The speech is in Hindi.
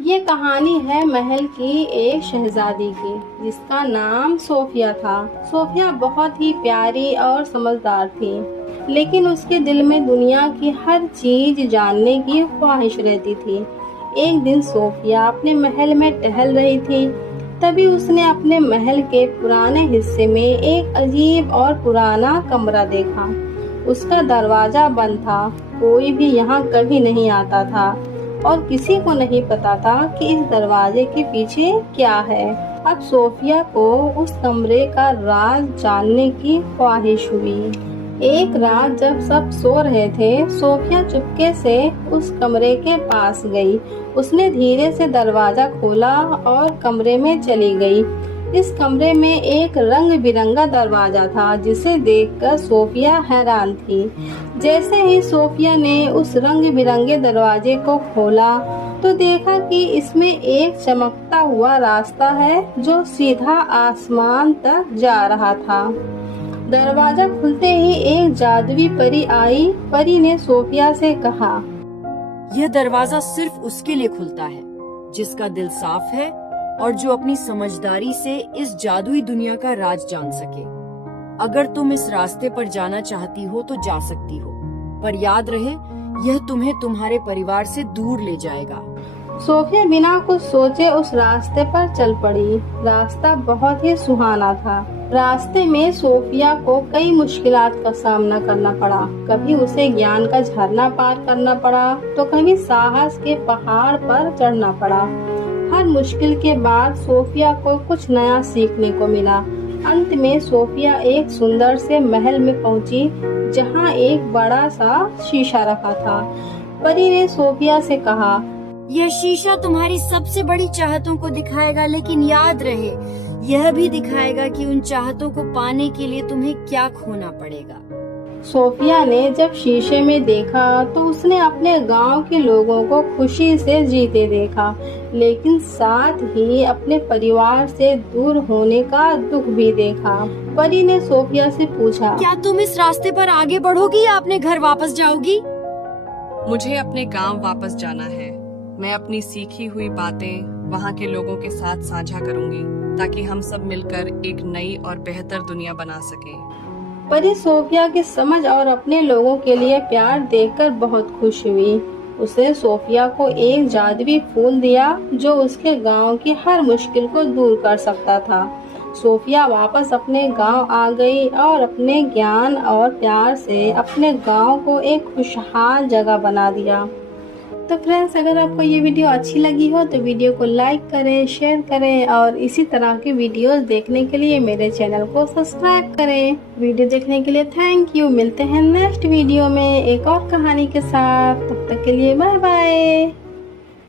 ये कहानी है महल की एक शहजादी की, जिसका नाम सोफिया था। सोफिया बहुत ही प्यारी और समझदार थी, लेकिन उसके दिल में दुनिया की हर चीज जानने की ख्वाहिश रहती थी। एक दिन सोफिया अपने महल में टहल रही थी। तभी उसने अपने महल के पुराने हिस्से में एक अजीब और पुराना कमरा देखा। उसका दरवाजा बंद था, कोई भी यहाँ कभी नहीं आता था और किसी को नहीं पता था कि इस दरवाजे के पीछे क्या है। अब सोफिया को उस कमरे का राज जानने की ख्वाहिश हुई। एक रात जब सब सो रहे थे, सोफिया चुपके से उस कमरे के पास गई। उसने धीरे से दरवाजा खोला और कमरे में चली गई। इस कमरे में एक रंग बिरंगा दरवाजा था, जिसे देखकर सोफिया हैरान थी। जैसे ही सोफिया ने उस रंग बिरंगे दरवाजे को खोला तो देखा कि इसमें एक चमकता हुआ रास्ता है जो सीधा आसमान तक जा रहा था। दरवाजा खुलते ही एक जादुई परी आई। परी ने सोफिया से कहा, यह दरवाजा सिर्फ उसके लिए खुलता है जिसका दिल साफ है और जो अपनी समझदारी से इस जादुई दुनिया का राज जान सके। अगर तुम इस रास्ते पर जाना चाहती हो तो जा सकती हो, पर याद रहे यह तुम्हें तुम्हारे परिवार से दूर ले जाएगा। सोफिया बिना कुछ सोचे उस रास्ते पर चल पड़ी। रास्ता बहुत ही सुहाना था। रास्ते में सोफिया को कई मुश्किलात का सामना करना पड़ा। कभी उसे ज्ञान का झरना पार करना पड़ा तो कभी साहस के पहाड़ पर चढ़ना पड़ा। हर मुश्किल के बाद सोफिया को कुछ नया सीखने को मिला। अंत में सोफिया एक सुंदर से महल में पहुंची, जहां एक बड़ा सा शीशा रखा था। परी ने सोफिया से कहा, यह शीशा तुम्हारी सबसे बड़ी चाहतों को दिखाएगा, लेकिन याद रहे यह भी दिखाएगा कि उन चाहतों को पाने के लिए तुम्हें क्या खोना पड़ेगा। सोफिया ने जब शीशे में देखा तो उसने अपने गांव के लोगों को खुशी से जीते देखा, लेकिन साथ ही अपने परिवार से दूर होने का दुख भी देखा। परी ने सोफिया से पूछा, क्या तुम इस रास्ते पर आगे बढ़ोगी या अपने घर वापस जाओगी? मुझे अपने गांव वापस जाना है। मैं अपनी सीखी हुई बातें वहाँ के लोगों के साथ साझा करूंगी, ताकि हम सब मिलकर एक नई और बेहतर दुनिया बना सकें। परी सोफिया की समझ और अपने लोगों के लिए प्यार देखकर बहुत खुश हुई। उसने सोफिया को एक जादुई फूल दिया जो उसके गांव की हर मुश्किल को दूर कर सकता था। सोफिया वापस अपने गांव आ गई और अपने ज्ञान और प्यार से अपने गांव को एक खुशहाल जगह बना दिया। तो फ्रेंड्स, अगर आपको ये वीडियो अच्छी लगी हो तो वीडियो को लाइक करें, शेयर करें और इसी तरह के वीडियोस देखने के लिए मेरे चैनल को सब्सक्राइब करें। वीडियो देखने के लिए थैंक यू। मिलते हैं नेक्स्ट वीडियो में एक और कहानी के साथ। तब तक के लिए बाय बाय।